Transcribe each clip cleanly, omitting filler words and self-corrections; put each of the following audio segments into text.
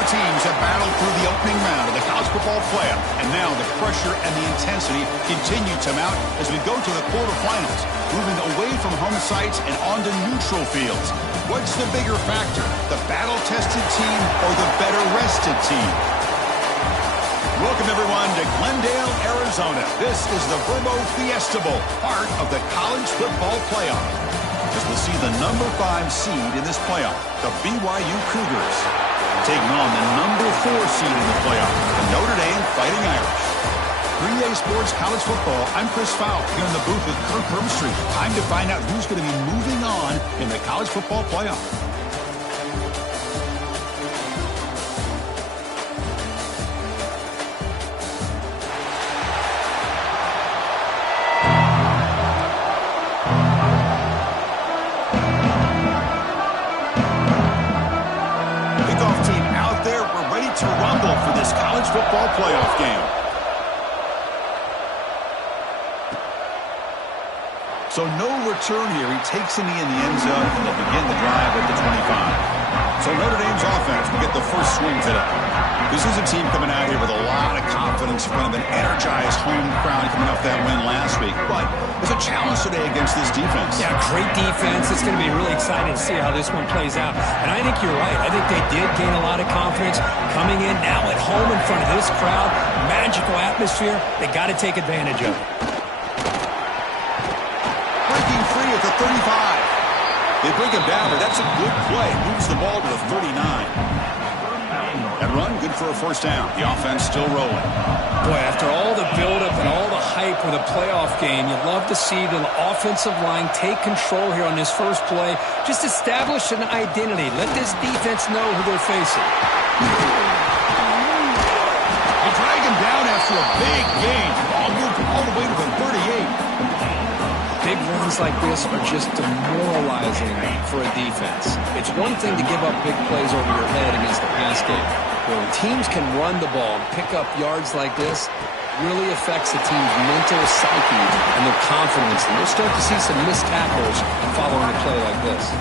Four teams have battled through the opening round of the college football playoff, and now the pressure and the intensity continue to mount as we go to the quarterfinals, moving away from home sites and onto neutral fields. What's the bigger factor, the battle-tested team or the better-rested team? Welcome, everyone, to Glendale, Arizona. This is the Verbo Fiesta Bowl, part of the college football playoff, as we'll see the number 5 seed in this playoff, the BYU Cougars, taking on the number 4 seed in the playoff, the Notre Dame Fighting Irish. 3A Sports College Football, I'm Chris Fowl, here in the booth with Kirk Herbstreit. Time to find out who's going to be moving on in the college football playoff. To rumble for this college football playoff game. So no return here. He takes it in the end zone, and they'll begin the drive at the 25. So Notre Dame's offense will get the first swing today. This is a team coming out here with a lot of confidence in front of an energized home crowd coming off that win last week. But there's a challenge today against this defense. Yeah, great defense. It's going to be really exciting to see how this one plays out. And I think you're right. I think they did gain a lot of confidence coming in now at home in front of this crowd. Magical atmosphere. They got to take advantage of it. Breaking free at the 35. They bring him down, but that's a good play. Moves the ball to the 39. That run, good for a first down. The offense still rolling. Boy, after all the buildup and all the hype with a playoff game, you love to see the offensive line take control here on this first play. Just establish an identity. Let this defense know who they're facing. They drag him down after a big gain. Ball moved all the way to the 38. Big runs like this are just demoralizing for a defense. It's one thing to give up big plays over your head against the pass game. When teams can run the ball and pick up yards like this, really affects the team's mental psyche and their confidence. And you'll start to see some missed tackles following a play like this.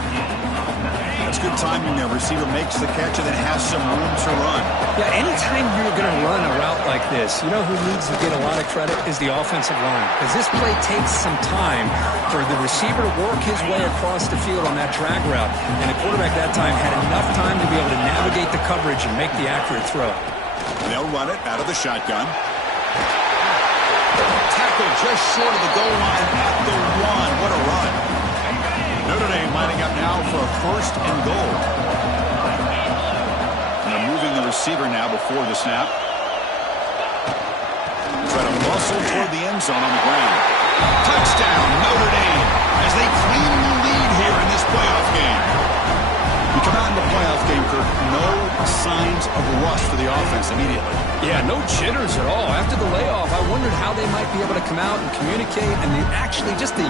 That's good timing there. Receiver makes the catch and then has some room to run. Yeah, anytime you're going to run a route like this, you know who needs to get a lot of credit is the offensive line. Because this play takes some time for the receiver to work his way across the field on that drag route. And the quarterback that time had enough time to be able to navigate the coverage and make the accurate throw. And they'll run it out of the shotgun. Tackle just short of the goal line at the 1. What a run. Notre Dame lining up now for a first and goal. And they're moving the receiver now before the snap. They try to muscle toward the end zone on the ground. Touchdown, Notre Dame, as they claim the lead here in this playoff game. You come out in the playoff game, Kirk, no signs of rust for the offense immediately. Yeah, no jitters at all. After the layoff, I wondered how they might be able to come out and communicate and actually just the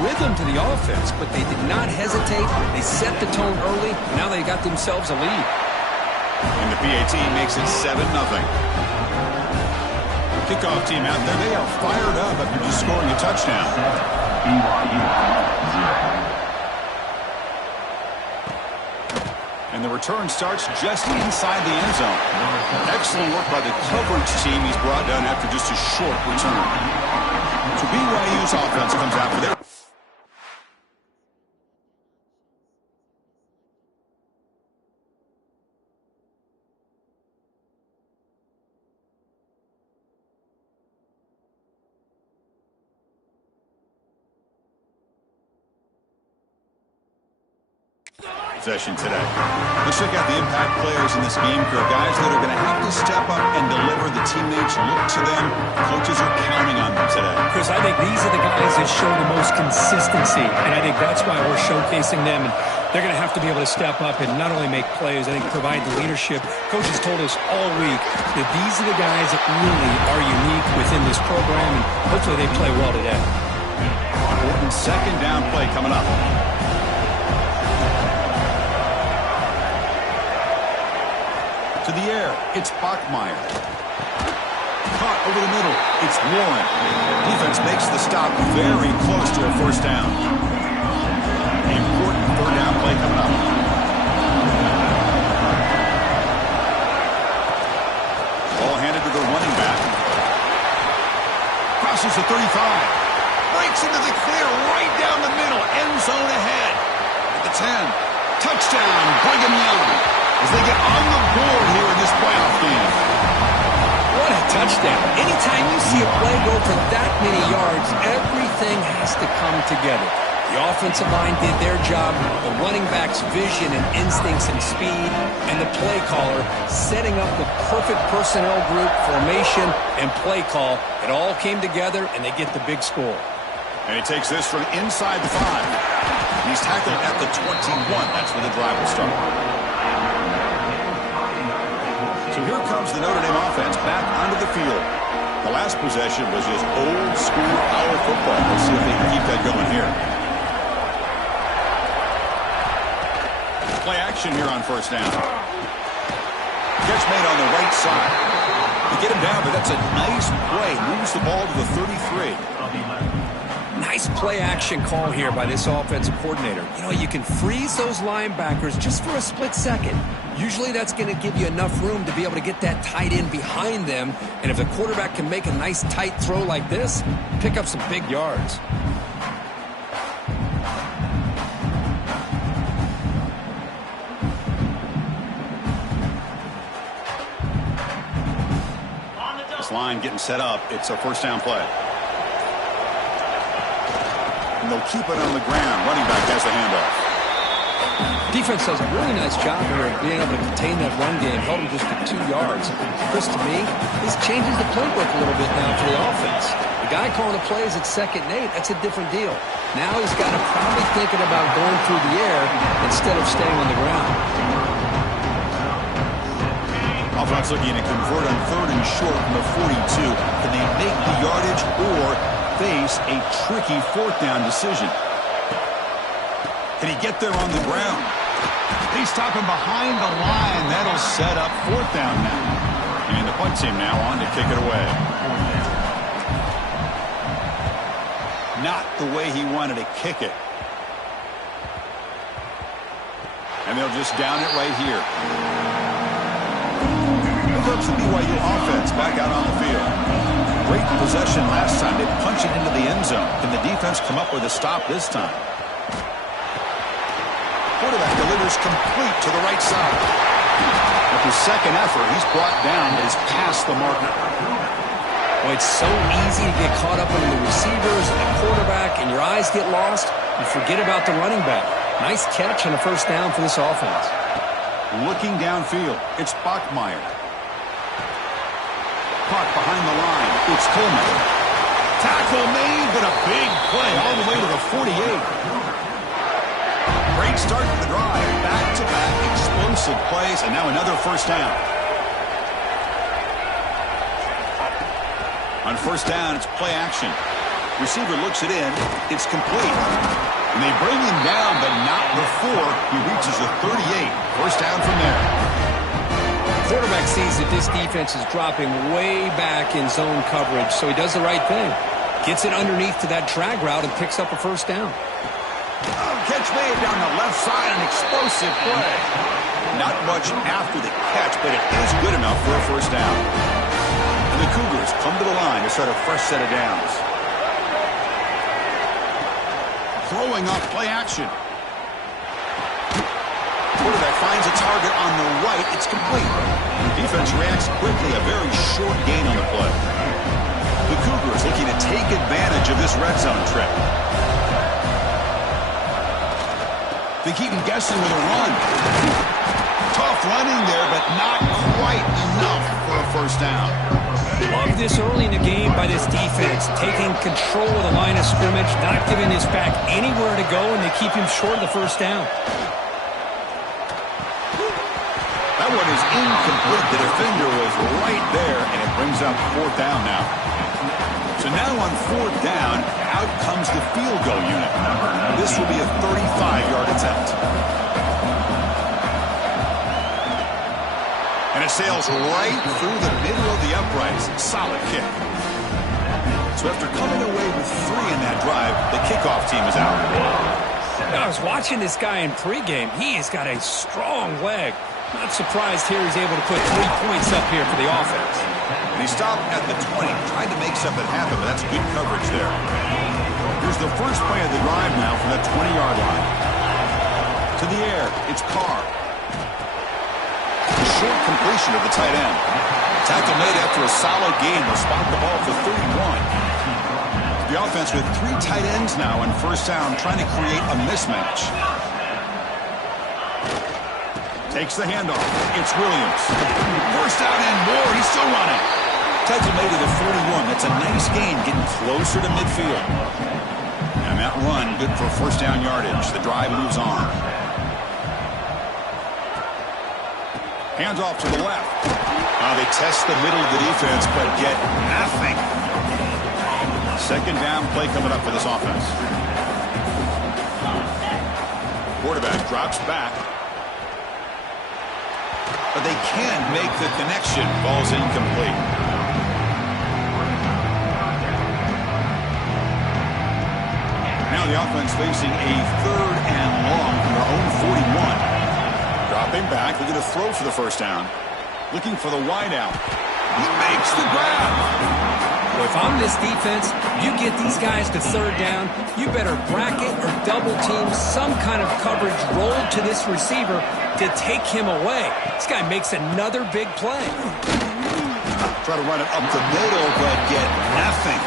rhythm to the offense. But they did not hesitate. They set the tone early. Now they got themselves a lead. And the PAT makes it 7-0. Kickoff team out there. They are fired up after just scoring a touchdown. BYU 0. And the return starts just inside the end zone. Excellent work by the coverage team he's brought down after just a short return. So BYU's offense comes out for their... possession today. Let's check out the impact players in this game, Kirk. Guys that are going to have to step up and deliver. The teammates look to them. Coaches are counting on them today. Chris, I think these are the guys that show the most consistency, and I think that's why we're showcasing them. And they're going to have to be able to step up and not only make plays, I think provide the leadership. Coaches told us all week that these are the guys that really are unique within this program, and hopefully they play well today. Important second down play coming up. To the air, it's Bachmeier. Caught over the middle, it's Warren. Defense makes the stop very close to a first down. Important third down play coming up. Breaks into the clear right down the middle. End zone ahead. At the 10. Touchdown, Brigham Young. As they get on the board here in this playoff game. What a touchdown. Anytime you see a play go for that many yards, everything has to come together. The offensive line did their job, the running back's vision and instincts and speed, and the play caller setting up the perfect personnel group, formation, and play call. It all came together, and they get the big score. And he takes this from inside the 5. He's tackled at the 21. That's where the drive will start. So here comes the Notre Dame offense back onto the field. The last possession was just old school power football. We'll see if they can keep that going here. Play action here on first down. Catch made on the right side. They get him down, but that's a nice play. Moves the ball to the 33. Nice play action call here by this offensive coordinator. You know, you can freeze those linebackers just for a split second. Usually that's going to give you enough room to be able to get that tight end behind them. And if the quarterback can make a nice tight throw like this, pick up some big yards. This line getting set up. It's a first down play. And they'll keep it on the ground. Running back has the handoff. Defense does a really nice job here of being able to contain that run game, held him just to 2 yards. Chris, to me, this changes the playbook a little bit now for the offense. The guy calling the plays at 2nd and 8, that's a different deal. Now he's got to probably thinking about going through the air instead of staying on the ground. Offense looking to convert on 3rd and short from the 42. Can they make the yardage or face a tricky 4th down decision? Can he get there on the ground? He's stopping behind the line. That'll set up 4th down now. And the punt team now on to kick it away. Not the way he wanted to kick it. And they'll just down it right here. Here comes the BYU offense back out on the field. Great possession last time. They punch it into the end zone. Can the defense come up with a stop this time? Quarterback delivers complete to the right side. With his second effort, he's brought down, but he's past the marker. Well, it's so easy to get caught up in the receivers and the quarterback, and your eyes get lost. You forget about the running back. Nice catch and a first down for this offense. Looking downfield, it's Bachmeier. Caught behind the line, it's Coleman. Tackle made, but a big play all the way to the 48. Great start to the drive. Back-to-back explosive plays, and now another first down. On first down, it's play action. Receiver looks it in. It's complete. And they bring him down, but not before he reaches the 38. First down from there. Quarterback sees that this defense is dropping way back in zone coverage, so he does the right thing. Gets it underneath to that drag route and picks up a first down. Catch made down the left side, an explosive play. Not much after the catch, but it is good enough for a first down. And the Cougars come to the line to start a fresh set of downs. Throwing off play action. Quarterback finds a target on the right. It's complete. Defense reacts quickly. A very short gain on the play. The Cougars looking to take advantage of this red zone trip. They keep him guessing with a run. Tough running there, but not quite enough for a first down. Love this early in the game by this defense, taking control of the line of scrimmage, not giving his back anywhere to go, and they keep him short of the first down. That one is incomplete. The defender was right there, and it brings up 4th down now. So now on 4th down, out comes the field goal unit. This will be a 35-yard attempt. And it sails right through the middle of the uprights. Solid kick. So after coming away with 3 in that drive, the kickoff team is out. I was watching this guy in pregame. He has got a strong leg. Not surprised here he's able to put 3 points up here for the offense. And he stopped at the 20, tried to make something happen, but that's good coverage there. Here's the first play of the drive now from that 20-yard line. To the air, it's Carr. Short completion of the tight end. Tackle made after a solid gain. They'll spot the ball for 31. The offense with 3 tight ends now on first down, trying to create a mismatch. Takes the handoff. It's Williams. First down and more. He's still running. Tackle made to the 41. That's a nice gain, getting closer to midfield. And that run, good for first down yardage. The drive moves on. Hands off to the left. They test the middle of the defense, but get nothing. Second down play coming up for this offense. Quarterback drops back. But they can't make the connection. Ball's incomplete. Now the offense facing a 3rd and long from their own 41. Dropping back, looking to throw for the first down. Looking for the wide out. He makes the grab. Well, if I'm this defense, you get these guys to 3rd down, you better bracket or double team some kind of coverage rolled to this receiver to take him away. This guy makes another big play. Try to run it up the middle, but get nothing.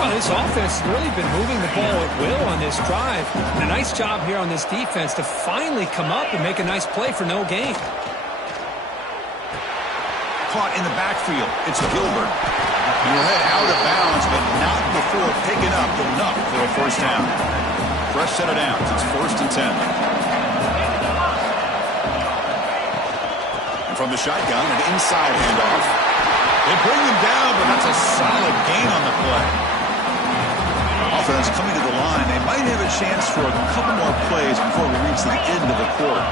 Well, this offense has really been moving the ball at will on this drive. And a nice job here on this defense to finally come up and make a nice play for no gain. Caught in the backfield. It's Gilbert. He'll head out of bounds, but not before picking up enough for a first down. Fresh set of downs. It's 1st and 10. And from the shotgun, an inside handoff. They bring him down, but that's a solid gain on the play. Offense coming to the line. They might have a chance for a couple more plays before we reach the end of the quarter.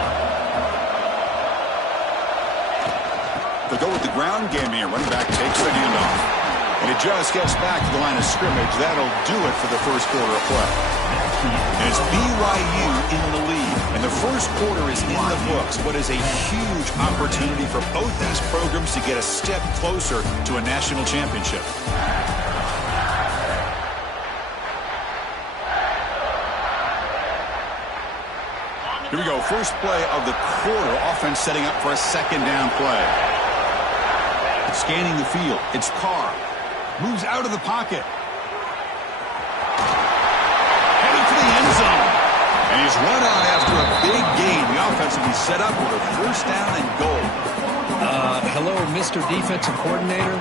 They go with the ground game here. Running back takes the handoff. And it just gets back to the line of scrimmage. That'll do it for the first quarter of play. And it's BYU in the lead. And the first quarter is in the books. What is a huge opportunity for both these programs to get a step closer to a national championship. Here we go. First play of the quarter. Offense setting up for a second down play. Scanning the field. It's Carr. Moves out of the pocket. Heading for the end zone. And he's run on after a big gain. The offense will be set up with a first down and goal. Hello, Mr. Defensive Coordinator.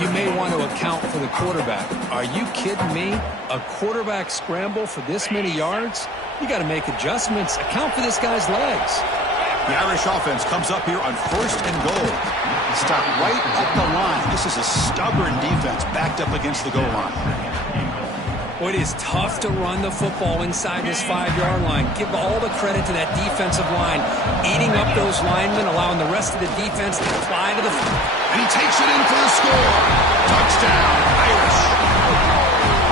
You may want to account for the quarterback. Are you kidding me? A quarterback scramble for this many yards? You got to make adjustments. Account for this guy's legs. The Irish offense comes up here on 1st and goal. Stop right at the line. This is a stubborn defense backed up against the goal line. Well, it is tough to run the football inside this 5-yard line. Give all the credit to that defensive line, eating up those linemen, allowing the rest of the defense to fly to the front. And he takes it in for the score. Touchdown, Irish.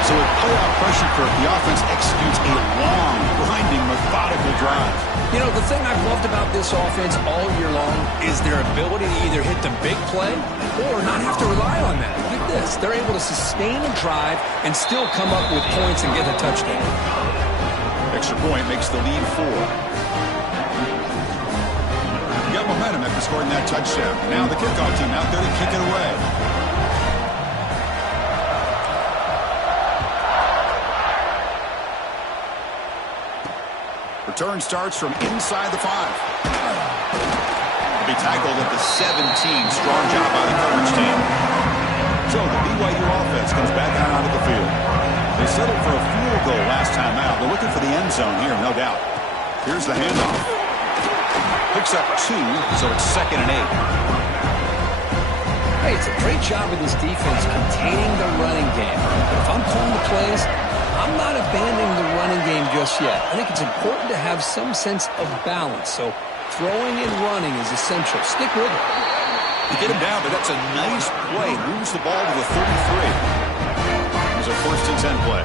So with playoff pressure curve, the offense executes a long, grinding, methodical drive. You know, the thing I've loved about this offense all year long is their ability to either hit the big play or not have to rely on that. Look at this. They're able to sustain a drive and still come up with points and get a touchdown. Extra point makes the lead 4. You got momentum after scoring that touchdown. Now the kickoff team out there to kick it away. Return starts from inside the 5. He'll be tackled at the 17. Strong job by the coverage team. So the BYU offense comes back out onto the field. They settled for a field goal last time out. They're looking for the end zone here, no doubt. Here's the handoff. Picks up 2, so it's 2nd and 8. Hey, it's a great job of this defense containing the running game. But if I'm calling the plays, I'm not abandoning the running game just yet. I think it's important to have some sense of balance. So throwing and running is essential. Stick with it. You get him down, but that's a nice play. Moves the ball to the 33. Here's a 1st and 10 play.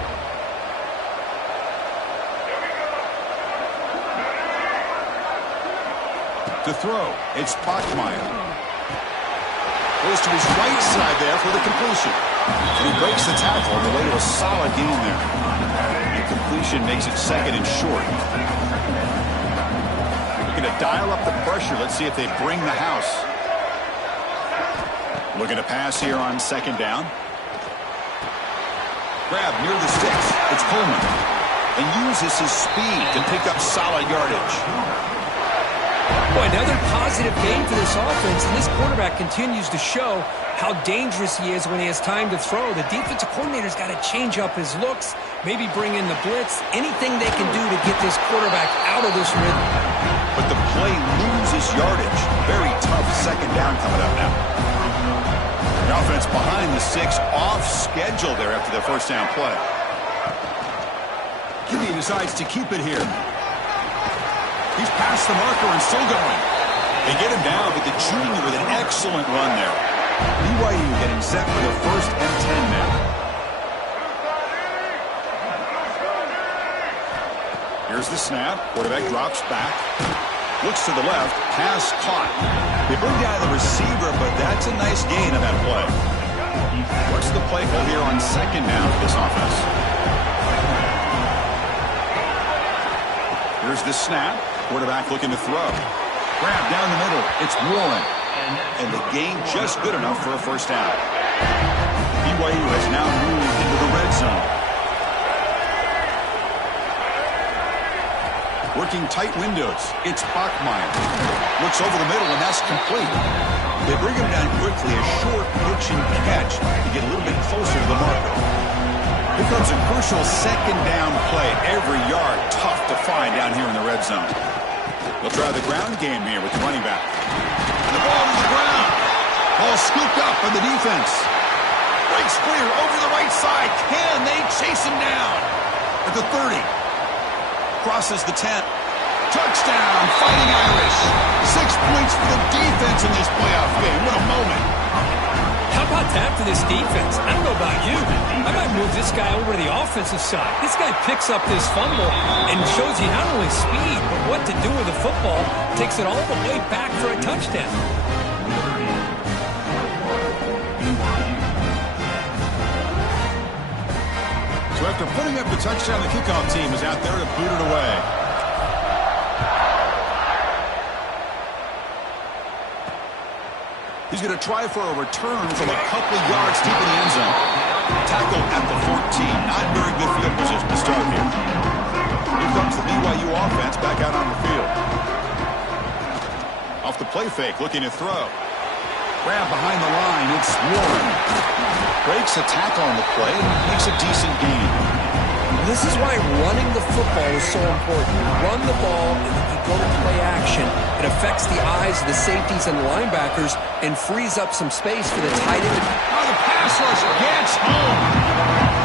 To To throw, it's Bachmeier. Goes to his right side there for the completion. And he breaks the tackle on the way to a solid gain there. And completion makes it second and short. Looking to dial up the pressure. Let's see if they bring the house. Looking to pass here on second down. Grab near the sticks. It's Coleman. And uses his speed to pick up solid yardage. Boy, another positive game for this offense, and this quarterback continues to show how dangerous he is when he has time to throw. The defensive coordinator's got to change up his looks, maybe bring in the blitz, anything they can do to get this quarterback out of this rhythm. But the play loses yardage. Very tough second down coming up now. The offense behind the six, off schedule there after the first down play. QB decides to keep it here. He's past the marker and still going. They get him down, but the junior with an excellent run there. BYU getting set for the first and 10 now. Here's the snap. Quarterback drops back. Looks to the left. Pass caught. They bring down the receiver, but that's a nice gain on that play. What's the play call here on second down for this offense? Here's the snap. Quarterback looking to throw. Grab down the middle. It's Warren. And the gain just good enough for a first down. BYU has now moved into the red zone. Working tight windows. It's Bachmeier. Looks over the middle, and that's complete. They bring him down quickly. A short pitch and catch to get a little bit closer to the marker. Here comes a crucial second down play. Every yard tough to find down here in the red zone. They'll try the ground game here with the running back. And the ball to the ground. Ball scooped up by the defense. Breaks clear over the right side. Can they chase him down? At the 30. Crosses the 10. Touchdown, Fighting Irish. 6 points for the defense in this playoff game. What a moment. How about that for this defense? I don't know about you. I might move this guy over to the offensive side. This guy picks up this fumble and shows you not only speed, but what to do with the football. Takes it all the way back for a touchdown. So after putting up the touchdown, the kickoff team is out there to boot it away. He's going to try for a return from a couple of yards deep in the end zone. Tackle at the 14. Not very good field position to start here. Here comes the BYU offense back out on the field. Off the play fake, looking to throw. Grab behind the line. It's Warren. Breaks a tackle on the play and makes a decent gain. This is why running the football is so important. You run the ball, and then you go to play action. It affects the eyes of the safeties and the linebackers and frees up some space for the tight end. Oh, the pass rush gets home.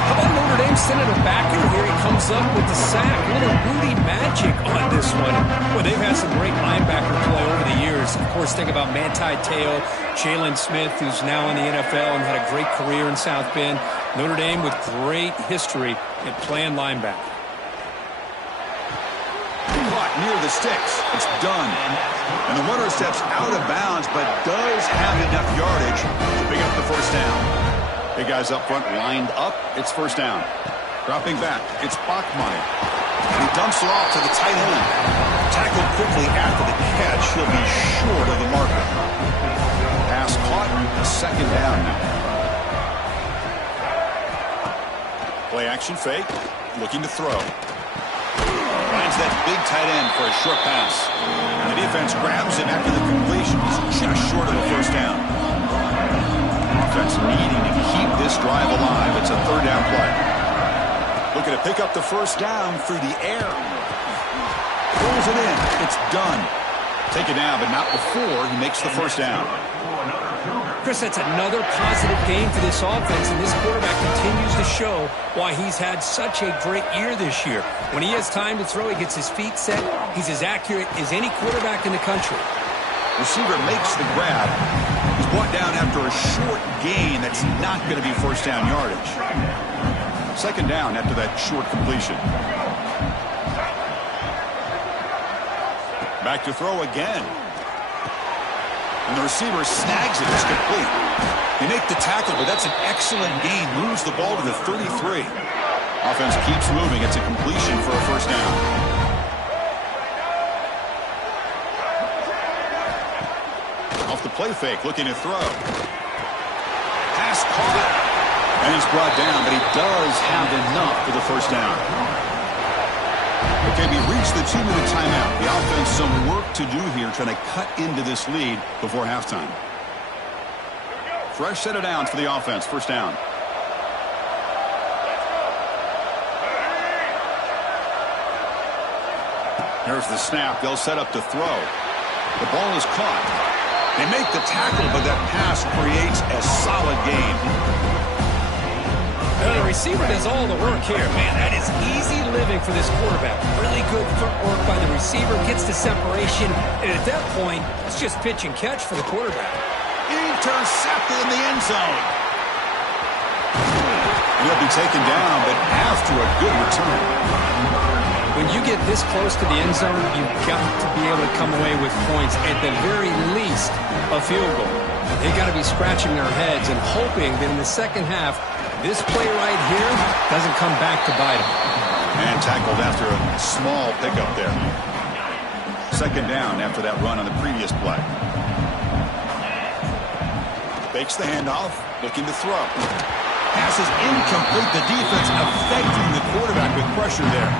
How about Notre Dame sending him back in here? He comes up with the sack. A little Rudy magic on this one. Well, they've had some great linebacker play over the years. Of course, think about Manti Te'o, Jalen Smith, who's now in the NFL and had a great career in South Bend. Notre Dame with great history at playing linebacker. Caught near the sticks. It's done. And the runner steps out of bounds, but does have enough yardage to pick up the first down. Big guys up front lined up. It's first down. Dropping back. It's Bachmeier. And he dumps it off to the tight end. Tackled quickly after the catch. He'll be short of the marker. Pass caught. A second down now. Play action fake. Looking to throw. Finds that big tight end for a short pass. And the defense grabs him after the completion. He's just short of the first down. Offense needing to keep this drive alive. It's a third down play. Looking to pick up the first down through the air. Throws it in. It's done. Take it down, but not before he makes the first down. Chris, that's another positive game for this offense, and this quarterback continues to show why he's had such a great year this year. When he has time to throw, he gets his feet set. He's as accurate as any quarterback in the country. Receiver makes the grab. He's brought down after a short gain that's not going to be first down yardage. Second down after that short completion. Back to throw again. And the receiver snags it. It's complete. They make the tackle, but that's an excellent gain. Moves the ball to the 33. Offense keeps moving. It's a completion for a first down. Off the play fake, looking to throw. Pass caught. And he's brought down, but he does have enough for the first down. Okay, we reached the 2-minute timeout. The offense some work to do here, trying to cut into this lead before halftime. Fresh set of downs for the offense. First down. There's the snap. They'll set up to throw. The ball is caught. They make the tackle, but that pass creates a solid gain. Well, the receiver does all the work here. Man, that is easy living for this quarterback. Really good footwork by the receiver. Gets the separation. And at that point, it's just pitch and catch for the quarterback. Intercepted in the end zone. He'll be taken down, but after a good return. When you get this close to the end zone, you've got to be able to come away with points, at the very least, a field goal. They've got to be scratching their heads and hoping that in the second half, this play right here doesn't come back to bite them. And tackled after a small pickup there. Second down after that run on the previous play. Fakes the handoff, looking to throw. Pass is incomplete. The defense affecting the quarterback with pressure there.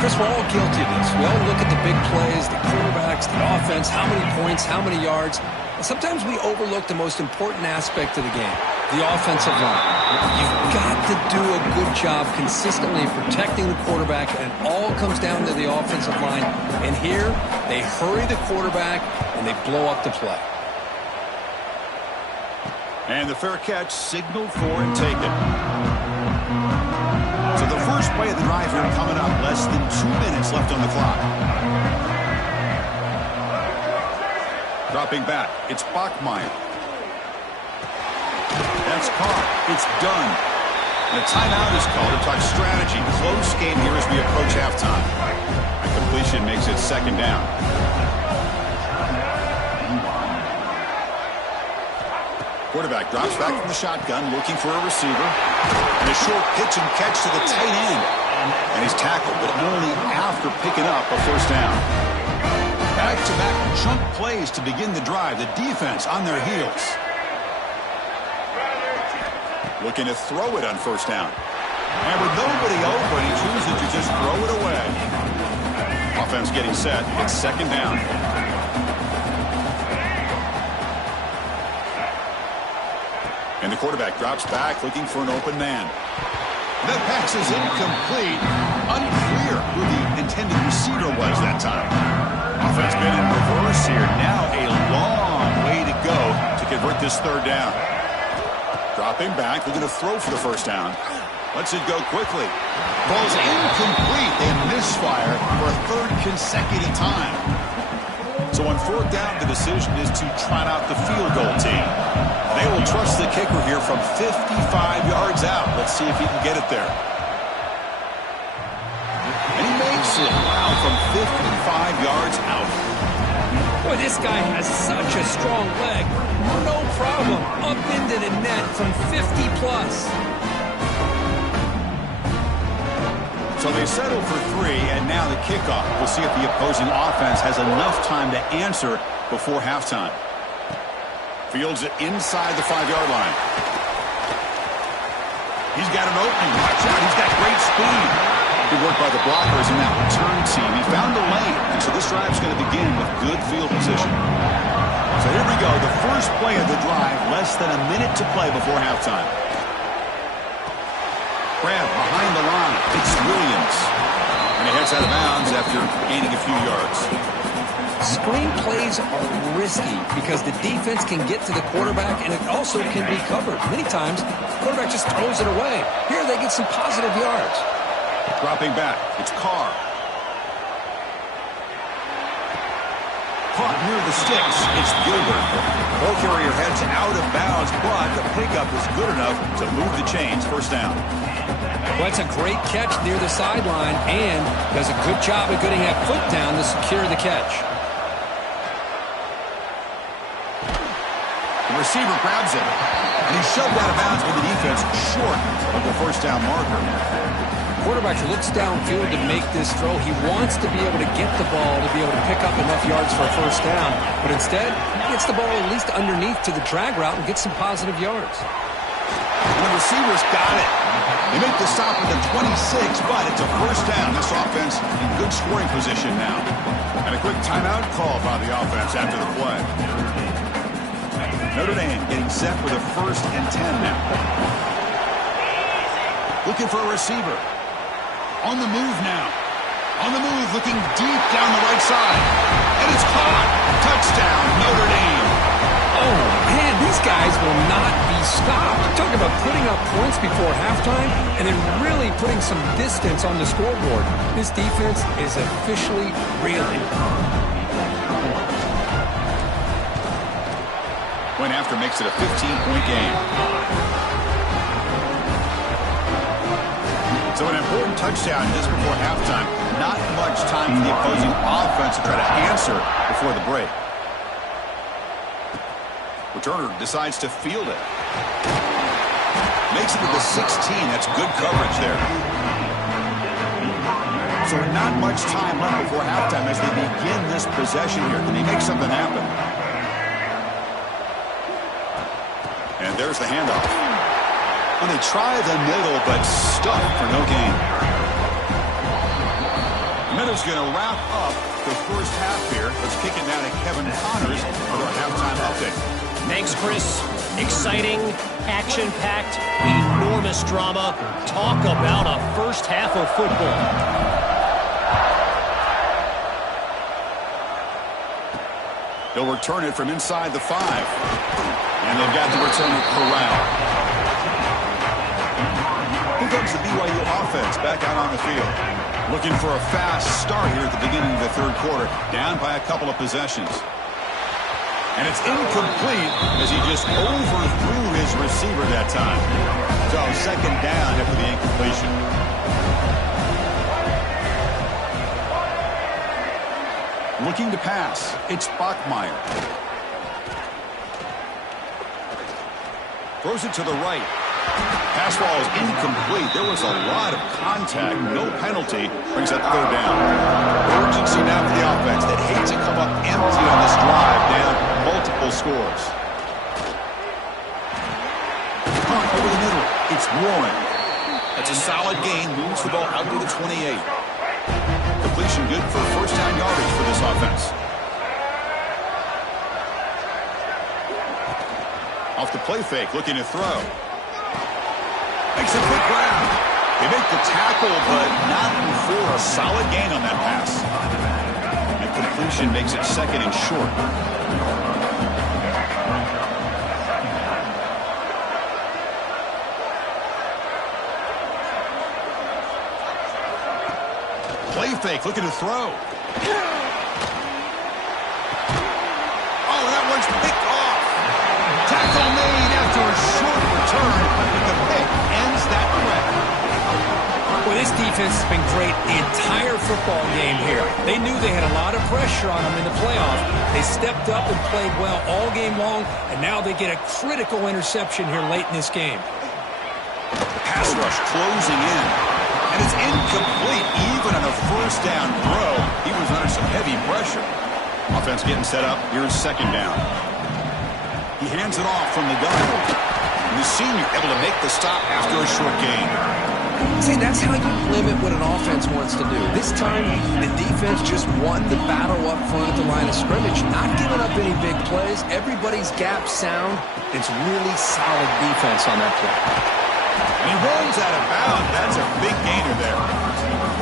Chris, we're all guilty of this. We all look at the big plays, the quarterbacks, the offense, how many points, how many yards. And sometimes we overlook the most important aspect of the game, the offensive line. You've got to do a good job consistently protecting the quarterback, and it all comes down to the offensive line. And here, they hurry the quarterback, and they blow up the play. And the fair catch signaled for and taken. So the first play of the drive here coming up. Less than 2 minutes left on the clock. Dropping back. It's Bachmeier. That's caught. It's done. And a timeout is called to talk strategy. Close game here as we approach halftime. A completion makes it second down. Quarterback drops back from the shotgun, looking for a receiver. And a short pitch and catch to the tight end. And he's tackled, but only after picking up a first down. Back-to-back chunk plays to begin the drive. The defense on their heels. Looking to throw it on first down. And with nobody open, he chooses to just throw it away. Offense getting set. It's second down. And the quarterback drops back, looking for an open man. That pass is incomplete. Unclear who the intended receiver was that time. Offense been in reverse here. Now a long way to go to convert this third down. Dropping back, looking to throw for the first down. Lets it go quickly. Ball's incomplete. They misfire for a third consecutive time. So on fourth down, the decision is to trot out the field goal team. They will trust the kicker here from 55 yards out. Let's see if he can get it there. And he makes it. Wow, from 55 yards out. Boy, this guy has such a strong leg. No problem. Up into the net from 50-plus. So they settle for 3, and now the kickoff. We'll see if the opposing offense has enough time to answer before halftime. Fields it inside the 5-yard line. He's got an opening. Watch out. He's got great speed. Good work by the blockers in that return team. He found a lane, and so this drive's going to begin with good field position. So here we go. The first play of the drive. Less than a minute to play before halftime. Grab behind the line. It's Williams. And he heads out of bounds after gaining a few yards. Screen plays are risky because the defense can get to the quarterback, and it also can be covered. Many times, the quarterback just throws it away. Here they get some positive yards. Dropping back. It's Carr. Caught near the sticks. It's Gilbert. Ball carrier heads out of bounds, but the pickup is good enough to move the chains. First down. Well, it's a great catch near the sideline and does a good job of getting that foot down to secure the catch. Receiver grabs it, and he's shoved out of bounds with the defense short of the first down marker. Quarterback looks downfield to make this throw. He wants to be able to get the ball to be able to pick up enough yards for a first down, but instead, he gets the ball at least underneath to the drag route and gets some positive yards. And the receivers got it. They make the stop at the 26, but it's a first down. This offense in good scoring position now. And a quick timeout call by the offense after the play. Notre Dame getting set for the 1st and 10 now. Looking for a receiver. On the move now. On the move, looking deep down the right side. And it's caught. Touchdown, Notre Dame. Oh, man, these guys will not be stopped. Talk about putting up points before halftime and then really putting some distance on the scoreboard. This defense is officially reeling. Point after makes it a 15-point game. So an important touchdown just before halftime. Not much time for the opposing offense to try to answer before the break. Returner decides to field it. Makes it to the 16. That's good coverage there. So not much time left before halftime as they begin this possession here. Can they make something happen? And there's the handoff. And they try the middle, but stuck for no gain. The middle's going to wrap up the first half here. Let's kick it now to Kevin Connors for our halftime update. Thanks, Chris. Exciting, action-packed, enormous drama. Talk about a first half of football. They'll return it from inside the 5. And they've got the returner corral. Here comes the BYU offense back out on the field. Looking for a fast start here at the beginning of the third quarter. Down by a couple of possessions. And it's incomplete as he just overthrew his receiver that time. So second down after the incompletion. Looking to pass. It's Bachmeier. Throws it to the right. Pass ball is incomplete. There was a lot of contact. No penalty. Brings up third down. Urgency now for the offense that hates to come up empty on this drive. Down multiple scores. Over the middle. It's Warren. That's a solid gain. Moves the ball out to the 28. Completion good for first down yardage for this offense. Off the play fake. Looking to throw. Makes a quick grab. They make the tackle, but not before a solid gain on that pass. And completion makes it second and short. Play fake, looking to throw. Oh, that one's picked off. Tackle made after a short return. The pick ends that threat. Well, this defense has been great the entire football game here. They knew they had a lot of pressure on them in the playoff. They stepped up and played well all game long, and now they get a critical interception here late in this game. The pass rush closing in. And it's incomplete even on a first down throw. He was under some heavy pressure. Offense getting set up. Here's second down. He hands it off from the gun. And the senior able to make the stop after a short gain. See, that's how you limit what an offense wants to do. This time, the defense just won the battle up front at the line of scrimmage, not giving up any big plays. Everybody's gap sound. It's really solid defense on that play. And he runs out of bounds. That's a big gainer there.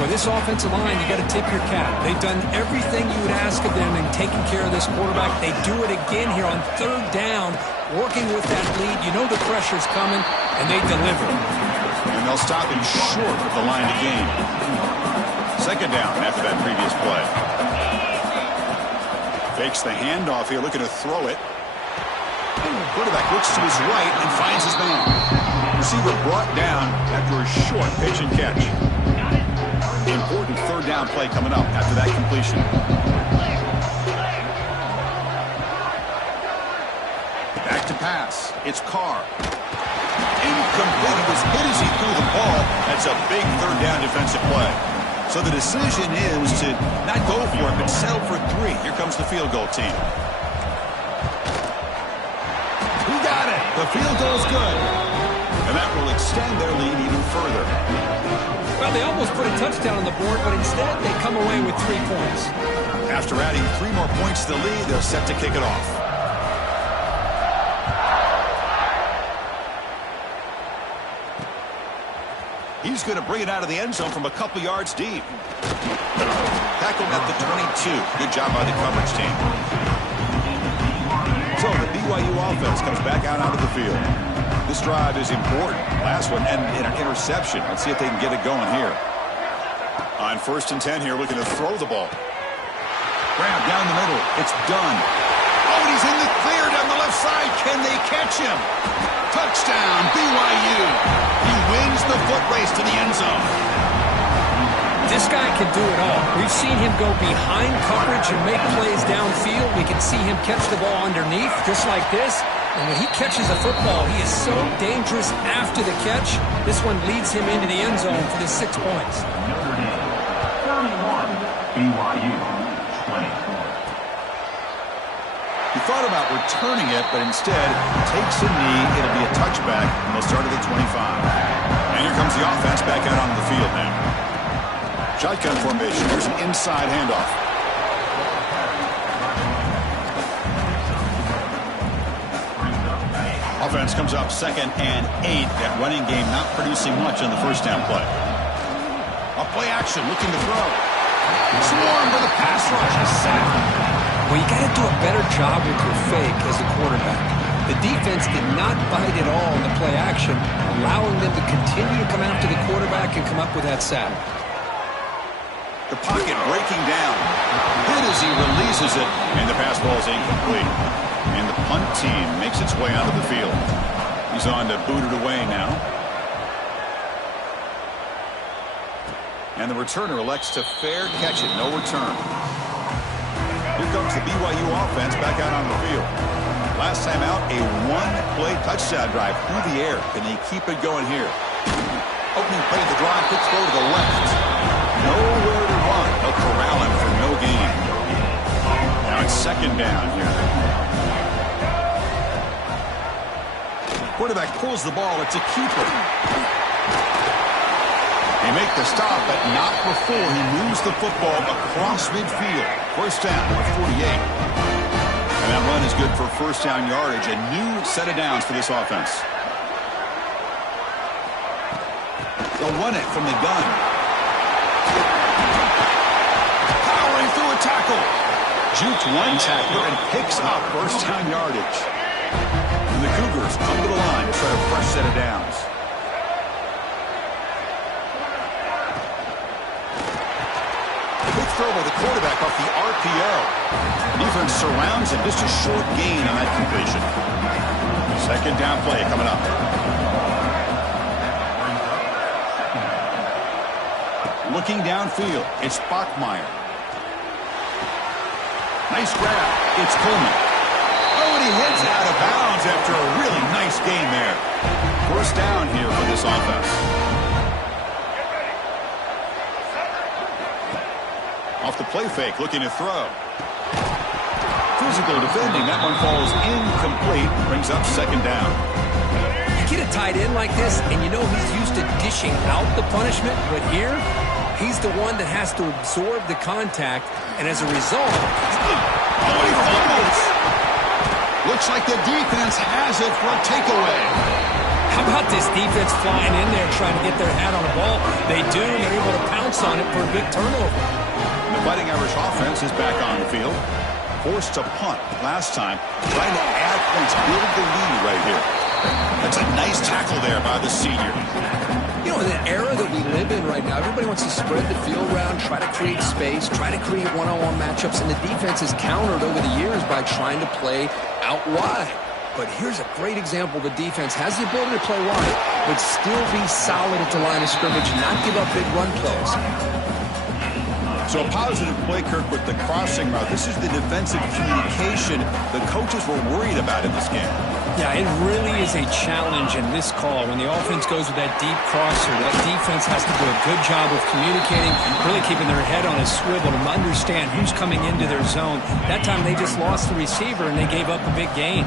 Well, this offensive line, you got to tip your cap. They've done everything you would ask of them in taking care of this quarterback. They do it again here on third down, working with that lead. You know the pressure's coming, and they deliver. And they'll stop him short of the line of game. Second down after that previous play. Fakes the handoff here, looking to throw it. Quarterback looks to his right and finds his man. Receiver brought down after a short pitch and catch. Important third down play coming up after that completion. Back to pass. It's Carr. Incomplete. He was hit as he threw the ball. That's a big third down defensive play. So the decision is to not go for it, but settle for 3. Here comes the field goal team. Who got it? The field goal is good. And that will extend their lead even further. Well, they almost put a touchdown on the board, but instead they come away with 3 points. After adding 3 more points to the lead, they're set to kick it off. He's going to bring it out of the end zone from a couple yards deep. Tackled at the 22. Good job by the coverage team. So the BYU offense comes back out onto the field. This drive is important. Last one, and an interception. Let's see if they can get it going here. On 1st and 10 here, looking to throw the ball. Grab down the middle. It's done. Oh, and he's in the clear down the left side. Can they catch him? Touchdown, BYU. He wins the foot race to the end zone. This guy can do it all. We've seen him go behind coverage and make plays downfield. We can see him catch the ball underneath, just like this. And when he catches a football, he is so dangerous after the catch. This one leads him into the end zone for the 6 points. Notre Dame, 31, BYU, 24. He thought about returning it, but instead takes a knee. It'll be a touchback, and they'll start at the 25. And here comes the offense back out onto the field now. Shotgun formation. Here's an inside handoff. Offense comes up 2nd and 8. That running game not producing much on the first down play. A play action, looking to throw. Swarm for the pass rush. A sack. Well, you got to do a better job with your fake as a quarterback. The defense did not bite at all in the play action, allowing them to continue to come after the quarterback and come up with that sack. The pocket breaking down. Hit as he releases it, and the pass ball is incomplete. And the punt team makes its way onto the field. He's on to boot it away now. And the returner elects to fair catch it. No return. Here comes the BYU offense back out on the field. Last time out, a 1-play touchdown drive through the air. Can they keep it going here? Opening play of the drive, quick throw to the left. Nowhere to run. They'll corral him for no gain. Now it's 2nd down here. Quarterback pulls the ball. It's a keeper. They make the stop, but not before he moves the football across midfield. First down at 48. And that run is good for first down yardage. A new set of downs for this offense. They'll run it from the gun. Powering through a tackle. Jukes one tackler and picks up first down yardage. And the Cougars come to the line to try a fresh set of downs. Quick throw by the quarterback off the RPO. Defense surrounds him. Just a short gain on that completion. 2nd down play coming up. Looking downfield, it's Bachmeier. Nice grab. It's Coleman. Oh, and he heads out of bounds after a really nice game there. First down here for this offense. Off the play fake, looking to throw. Physical defending. That one falls incomplete. Brings up 2nd down. You get a tight end like this, and you know he's used to dishing out the punishment, but here, he's the one that has to absorb the contact, and as a result... Oh, he fumbles! Looks like the defense has it for a takeaway. How about this defense flying in there trying to get their hat on the ball? They do, and they're able to pounce on it for a big turnover. The Fighting Irish offense is back on the field. Forced to punt last time. Trying to add points, build the lead right here. That's a nice tackle there by the senior. You know, in the era that we live in right now, everybody wants to spread the field around, try to create space, try to create one-on-one matchups, and the defense has countered over the years by trying to play out wide. But here's a great example. The defense has the ability to play wide, but still be solid at the line of scrimmage and not give up big run plays. So a positive play, Kirk, with the crossing route. This is the defensive communication the coaches were worried about in this game. Yeah, it really is a challenge in this call. When the offense goes with that deep crosser, that defense has to do a good job of communicating, really keeping their head on a swivel to understand who's coming into their zone. That time they just lost the receiver and they gave up a big gain.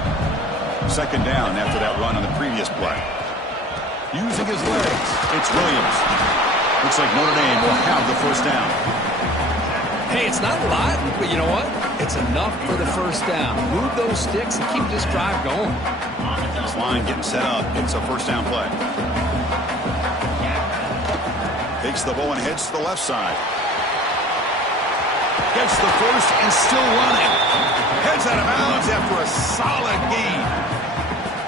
Second down after that run on the previous play. Using his legs, it's Williams. Looks like Notre Dame will have the first down. Hey, it's not a lot, but you know what? It's enough for the first down. Move those sticks and keep this drive going. This line getting set up. It's a first down play. Takes the ball and heads to the left side. Gets the first and still running. Heads out of bounds after a solid gain.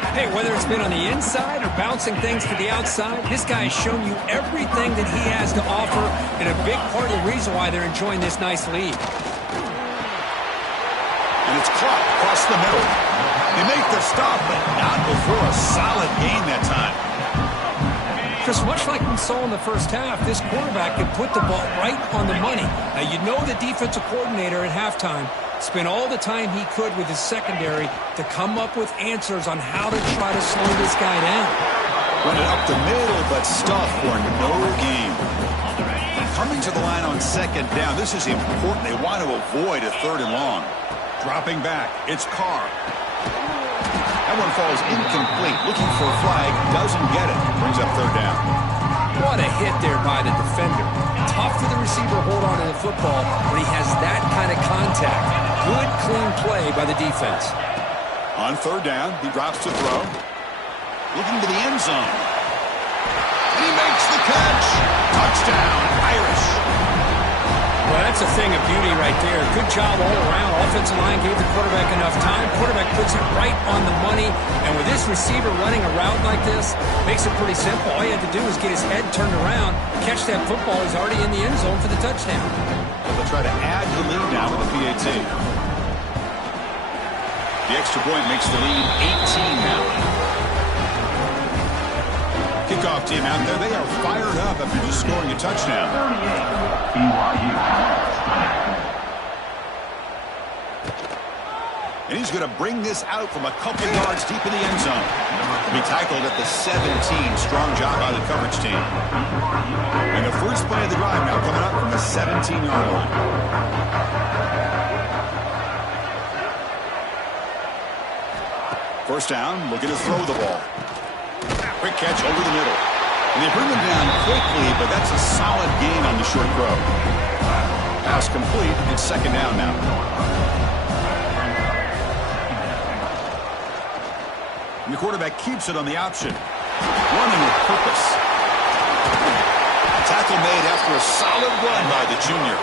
Hey, whether it's been on the inside or bouncing things to the outside, this guy has shown you everything that he has to offer, and a big part of the reason why they're enjoying this nice lead. And it's caught across the middle. They make the stop, but not before a solid gain that time. Just much like we saw in the first half, this quarterback can put the ball right on the money. Now, you know the defensive coordinator at halftime spent all the time he could with his secondary to come up with answers on how to try to slow this guy down. Run it up the middle, but stuff for no gain. Coming to the line on second down. This is important. They want to avoid a third and long. Dropping back. It's Carr. That one falls incomplete. Looking for a flag. Doesn't get it. Brings up third down. What a hit there by the defender. Tough for the receiver to hold on to the football when he has that kind of contact. Good, clean play by the defense. On third down, he drops to throw. Looking to the end zone. And he makes the catch. Touchdown, Irish. Well, that's a thing of beauty right there. Good job all around. Offensive line gave the quarterback enough time. Quarterback puts it right on the money. And with this receiver running a route like this, makes it pretty simple. All you have to do is get his head turned around, catch that football. He's already in the end zone for the touchdown. They'll try to add the lead now with the PAT. The extra point makes the lead 18 now. Kickoff team out there. They are fired up after just scoring a touchdown. BYU. And he's going to bring this out from a couple yards deep in the end zone. Be tackled at the 17. Strong job by the coverage team. And the first play of the drive now coming up from the 17-yard line. First down, looking to throw the ball. Quick catch over the middle. And they bring him down quickly, but that's a solid gain on the short throw. Pass complete. It's second down now. And the quarterback keeps it on the option. Running with purpose. Tackle made after a solid run by the junior.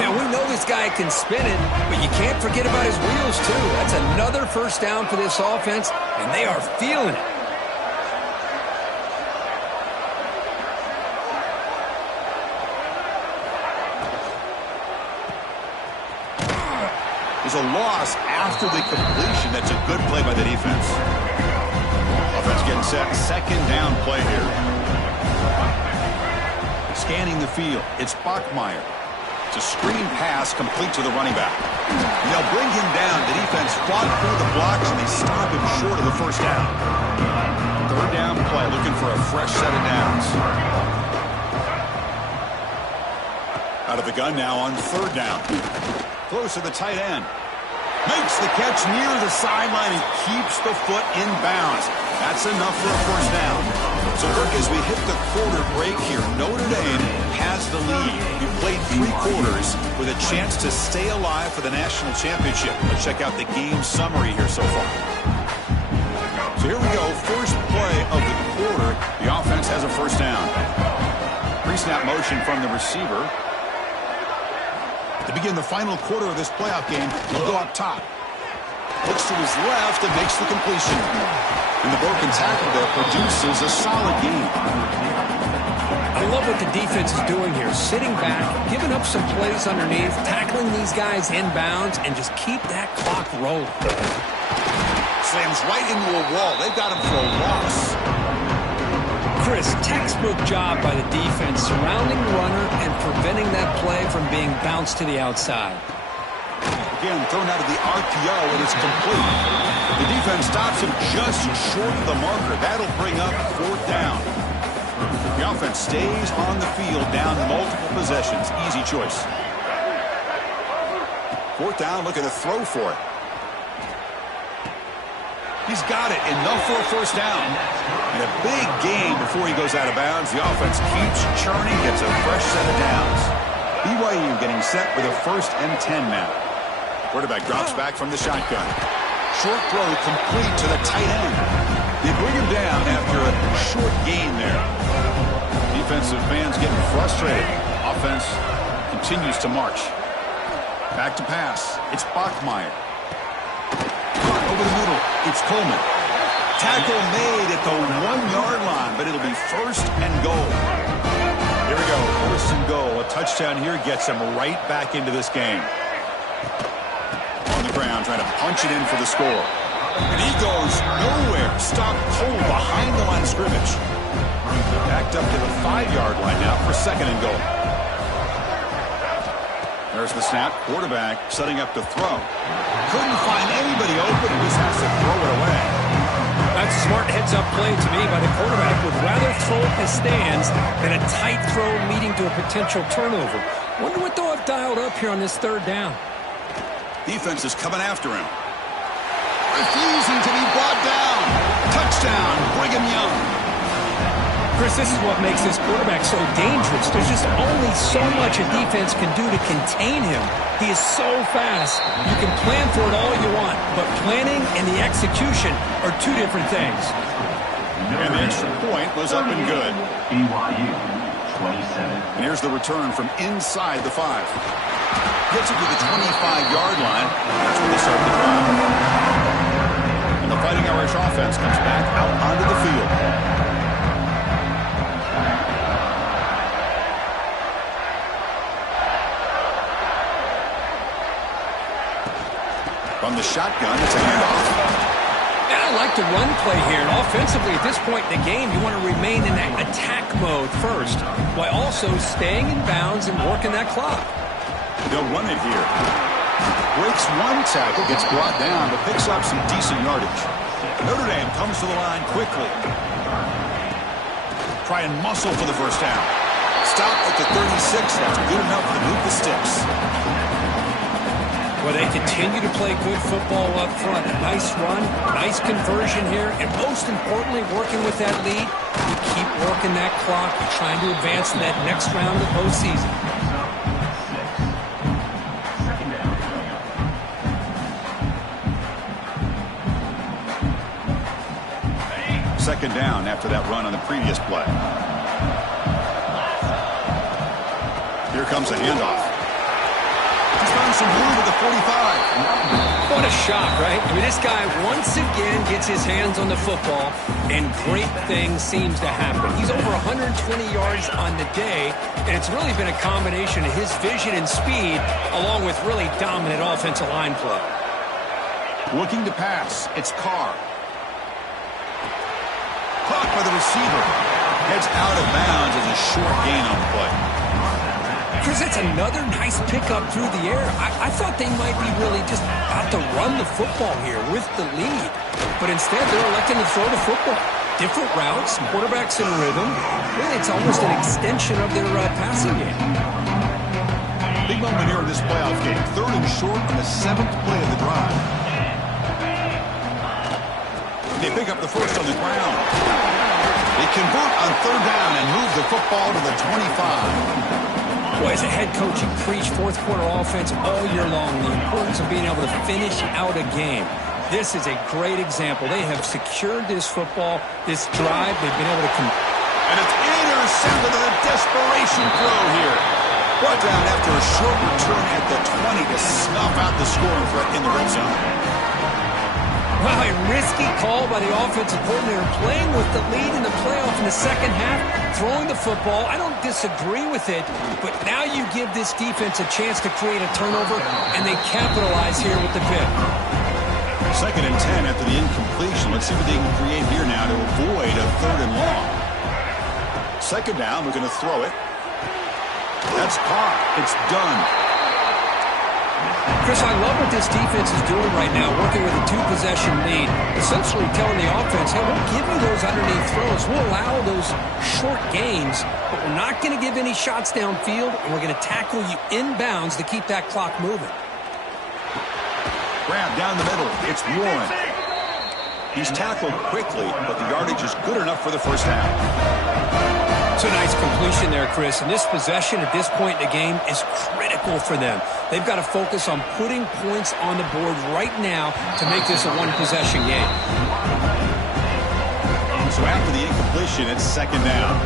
Now, we know this guy can spin it, but you can't forget about his wheels, too. That's another first down for this offense, and they are feeling it. There's a loss after the completion. That's a good play by the defense. Offense getting set. Second down play here. Scanning the field. It's Bachmeier. It's a screen pass complete to the running back. And they'll bring him down. The defense fought through the blocks, and they stop him short of the first down. Third down play. Looking for a fresh set of downs. Out of the gun now on third down. Close to the tight end. Makes the catch near the sideline and keeps the foot in bounds. That's enough for a first down. So, Kirk, as we hit the quarter break here, Notre Dame has the lead. We played 3 quarters with a chance to stay alive for the national championship. Let's check out the game summary here so far. So here we go. First play of the quarter. The offense has a first down. Pre-snap motion from the receiver. To begin the final quarter of this playoff game, he'll go up top. Looks to his left and makes the completion. And the broken tackle there produces a solid gain. I love what the defense is doing here. Sitting back, giving up some plays underneath, tackling these guys inbounds, and just keep that clock rolling. Slams right into a wall. They've got him for a loss. Chris, textbook job by the defense surrounding the runner and preventing that play from being bounced to the outside. Again, thrown out of the RPO, and it's complete. The defense stops him just short of the marker. That'll bring up 4th down. The offense stays on the field down multiple possessions. Easy choice. 4th down, looking to throw for it. He's got it. Enough for a 1st down. And a big gain before he goes out of bounds. The offense keeps churning, gets a fresh set of downs. BYU getting set with a 1st and 10 now. Quarterback drops back from the shotgun. Short throw complete to the tight end. They bring him down after a short gain there. Defensive fans getting frustrated. Offense continues to march. Back to pass. It's Bachmeier. Caught over the middle. It's Coleman. Tackle made at the 1-yard line, but it'll be 1st and goal. Here we go. 1st and goal. A touchdown here gets him right back into this game. On the ground, trying to punch it in for the score. And he goes nowhere. Stopped cold behind the line of scrimmage. Backed up to the 5-yard line now for 2nd and goal. There's the snap. Quarterback setting up to throw. Couldn't find anybody open. He just has to throw it away. That's a smart heads-up play to me by the quarterback. Would rather throw it in the stands than a tight throw leading to a potential turnover. Wonder what they'll have dialed up here on this 3rd down. Defense is coming after him. Refusing to be brought down. Touchdown, Brigham Young. Chris, this is what makes this quarterback so dangerous. There's just only so much a defense can do to contain him. He is so fast. You can plan for it all you want, but planning and the execution are 2 different things. And the extra point was up and good. BYU 27. And here's the return from inside the 5. Gets it to the 25-yard line. That's where they start the drive. And the Fighting Irish offense comes back out onto the field. From the shotgun, it's a handoff. And I like the run play here. And offensively, at this point in the game, you want to remain in that attack mode first, while also staying in bounds and working that clock. They'll run it here. Breaks one tackle, gets brought down, but picks up some decent yardage. Notre Dame comes to the line quickly. Try and muscle for the 1st down. Stop at the 36. That's good enough to move the sticks. Well, they continue to play good football up front. A nice run, nice conversion here, and most importantly, working with that lead, you keep working that clock. You're trying to advance in that next round of the postseason. 2nd down after that run on the previous play. Here comes a handoff. He's found some room at the 45. What a shot, right? I mean, this guy once again gets his hands on the football, and great things seems to happen. He's over 120 yards on the day, and it's really been a combination of his vision and speed, along with really dominant offensive line play. Looking to pass. It's Carr. Caught by the receiver. Heads out of bounds as a short gain on the play. Chris, that's another nice pickup through the air. I thought they might be really just about to run the football here with the lead. But instead, they're electing to throw the football. Different routes, quarterbacks in rhythm. Really, it's almost an extension of their passing game. Big moment here in this playoff game. 3rd and short on the 7th play of the drive. They pick up the 1st on the ground. They convert on 3rd down and move the football to the 25. Boy, as a head coach, you preach 4th quarter offense all year long, the importance of being able to finish out a game. This is a great example. They have secured this football, this drive. They've been able to and it's intercepted on a desperation throw here. Brought down after a short return at the 20 to snuff out the scoring threat in the red zone. Well, a risky call by the offensive coordinator, playing with the lead in the playoff in the 2nd half, throwing the football. I don't disagree with it, but now you give this defense a chance to create a turnover, and they capitalize here with the pick. 2nd and 10 after the incompletion. Let's see what they can create here now to avoid a 3rd and long. second down, we're going to throw it. That's caught. It's done. Chris, I love what this defense is doing right now, working with a two-possession lead, essentially telling the offense, hey, we'll give you those underneath throws. We'll allow those short gains, but we're not going to give any shots downfield, and we're going to tackle you inbounds to keep that clock moving. Grab down the middle. It's Warren. He's tackled quickly, but the yardage is good enough for the first down. It's a nice completion there, Chris, and this possession at this point in the game is critical for them. They've got to focus on putting points on the board right now to make this a one-possession game. So after the incompletion, it's second down.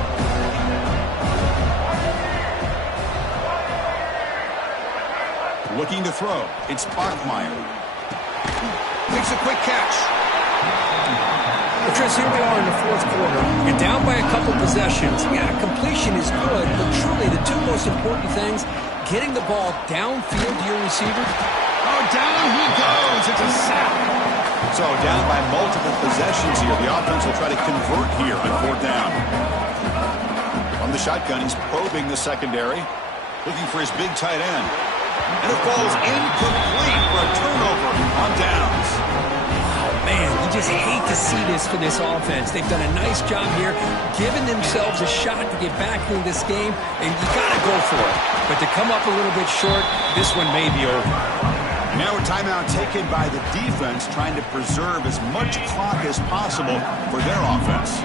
Looking to throw. It's Bachmeier. Makes a quick catch. Well, Chris, here we are in the fourth quarter. You're down by a couple possessions. Yeah, completion is good, but truly the two most important things, getting the ball downfield to your receiver. Oh, down he goes. It's a sack. So down by multiple possessions here. The offense will try to convert here on fourth down. From the shotgun, he's probing the secondary, looking for his big tight end. And it falls incomplete for a turnover on downs. Man, you just hate to see this for this offense. They've done a nice job here, giving themselves a shot to get back into this game, and you got to go for it. But to come up a little bit short, this one may be over. Now a timeout taken by the defense, trying to preserve as much clock as possible for their offense.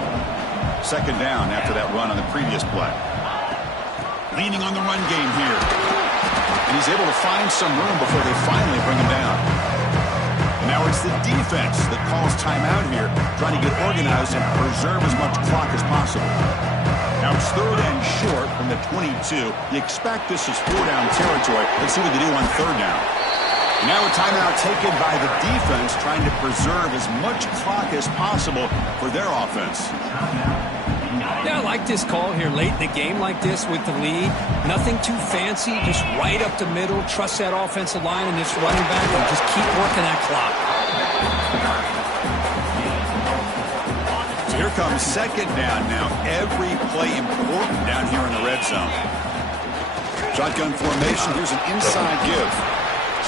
Second down after that run on the previous play. Leaning on the run game here. And he's able to find some room before they finally bring him down. Now it's the defense that calls timeout here, trying to get organized and preserve as much clock as possible. Now it's third and short from the 22. You expect this is four-down territory. Let's see what they do on third down. Now a timeout taken by the defense, trying to preserve as much clock as possible for their offense. Yeah, I like this call here late in the game like this with the lead. Nothing too fancy, just right up the middle. Trust that offensive line and this running back and just keep working that clock. So here comes second down now. Every play important down here in the red zone. Shotgun formation. Here's an inside give.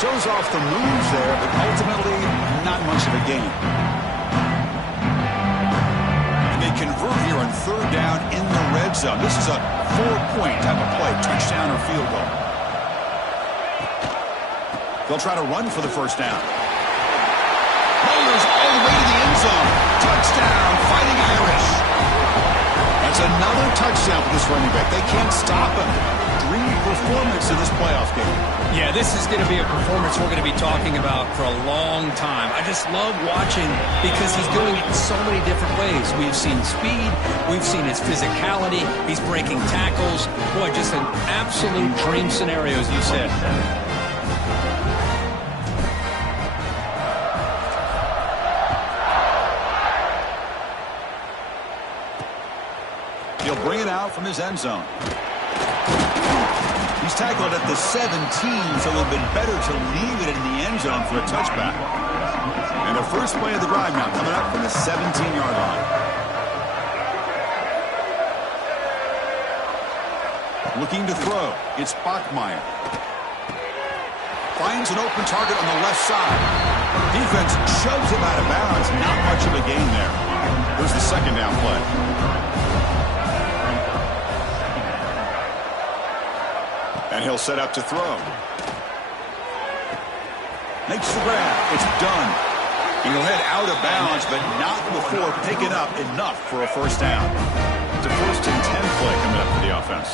Shows off the moves there, but ultimately not much of a gain. They convert here on third down in the red zone. This is a 4-point type of play, touchdown or field goal. They'll try to run for the first down. Boulders all the way to the end zone. Touchdown, Fighting Irish. That's another touchdown for this running back. They can't stop him. Dream performance in this playoff game. Yeah, this is going to be a performance we're going to be talking about for a long time. I just love watching because he's doing it in so many different ways. We've seen speed. We've seen his physicality. He's breaking tackles. Boy, just an absolute dream scenario, as you said. He'll bring it out from his end zone. He's tackled at the 17, so a little bit better to leave it in the end zone for a touchback. And the first play of the drive now coming up from the 17-yard line. Looking to throw. It's Bachmeier. Finds an open target on the left side. Defense shoves him out of bounds. Not much of a gain there. Here's the second down play. And he'll set up to throw. Makes the grab. It's done. He'll head out of bounds, but not before picking up enough for a first down. It's a 1st and 10 play coming up for the offense.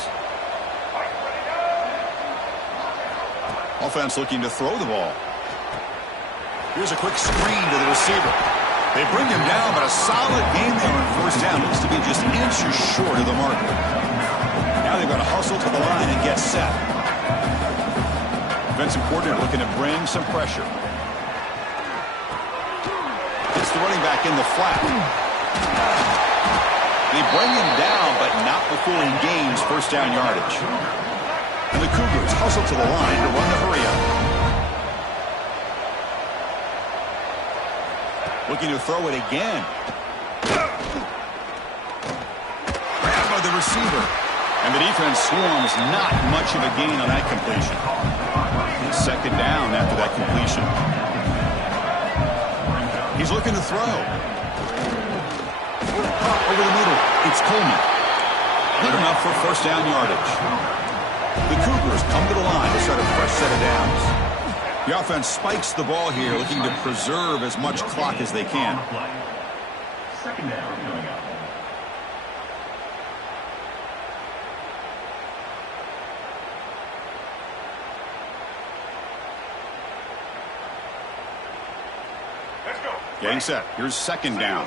Offense looking to throw the ball. Here's a quick screen to the receiver. They bring him down, but a solid game there on first down. Looks to be just inches short of the marker. Now they've got to hustle to the line and get set. Vincent Porter looking to bring some pressure. It's the running back in the flat. They bring him down, but not before he gains first down yardage. And the Cougars hustle to the line to run the hurry up. Looking to throw it again. Grab by the receiver. And the defense swarms not much of a gain on that completion. Second down after that completion. He's looking to throw. Over the middle, it's Coleman. Good enough for first down yardage. The Cougars come to the line to start a fresh set of downs. The offense spikes the ball here, looking to preserve as much clock as they can. Second down coming up. Getting set. Here's second down.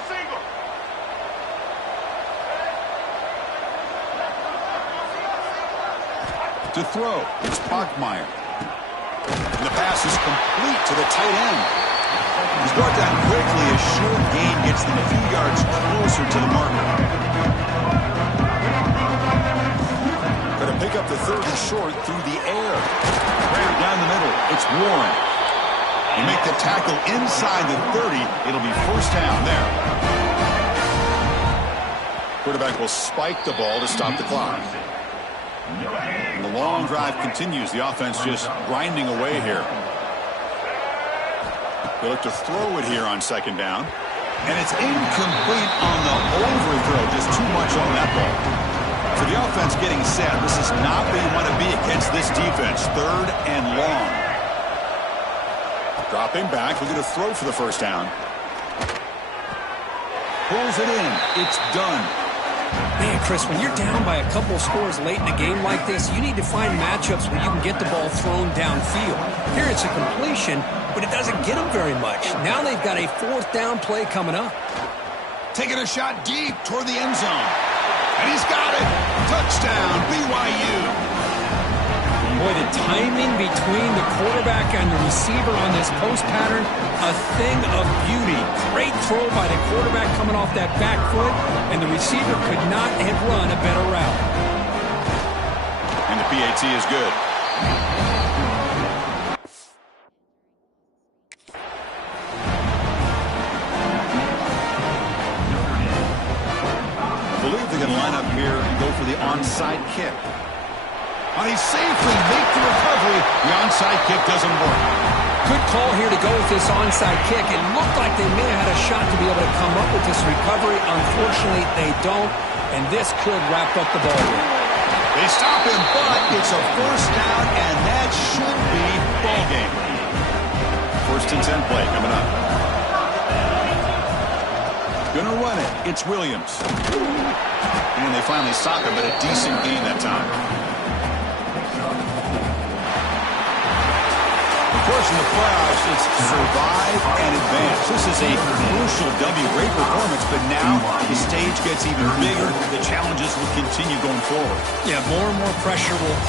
To throw, it's Bachmeier. And the pass is complete to the tight end. He's brought down quickly. A short gain gets them a few yards closer to the marker. Going to pick up the third and short through the air. Down the middle, it's Warren. You make the tackle inside the 30. It'll be first down there. Quarterback will spike the ball to stop the clock. And the long drive continues. The offense just grinding away here. They look to throw it here on second down. And it's incomplete on the overthrow. Just too much on that ball. For the offense getting set, this is not where you want to be against this defense. Third and long. Dropping back, looking to throw for the first down. Pulls it in. It's done. Man, Chris, when you're down by a couple scores late in a game like this, you need to find matchups where you can get the ball thrown downfield. Here it's a completion, but it doesn't get them very much. Now they've got a fourth down play coming up. Taking a shot deep toward the end zone. And he's got it. Touchdown, BYU. Boy, the timing between the quarterback and the receiver on this post pattern, a thing of beauty. Great throw by the quarterback coming off that back foot, and the receiver could not have run a better route. And the PAT is good. I believe they're going to line up here and go for the onside kick. And he safely make the recovery. The onside kick doesn't work. Good call here to go with this onside kick. It looked like they may have had a shot to be able to come up with this recovery. Unfortunately, they don't, and this could wrap up the ball game. They stop him, but it's a first down, and that should be ball game. First and 10 play coming up. Gonna run it. It's Williams. And they finally stop him, but a decent gain that time. Of course, in the playoffs, it's survive and advance. This is a crucial W. Great performance, but now the stage gets even bigger. The challenges will continue going forward. Yeah, more and more pressure will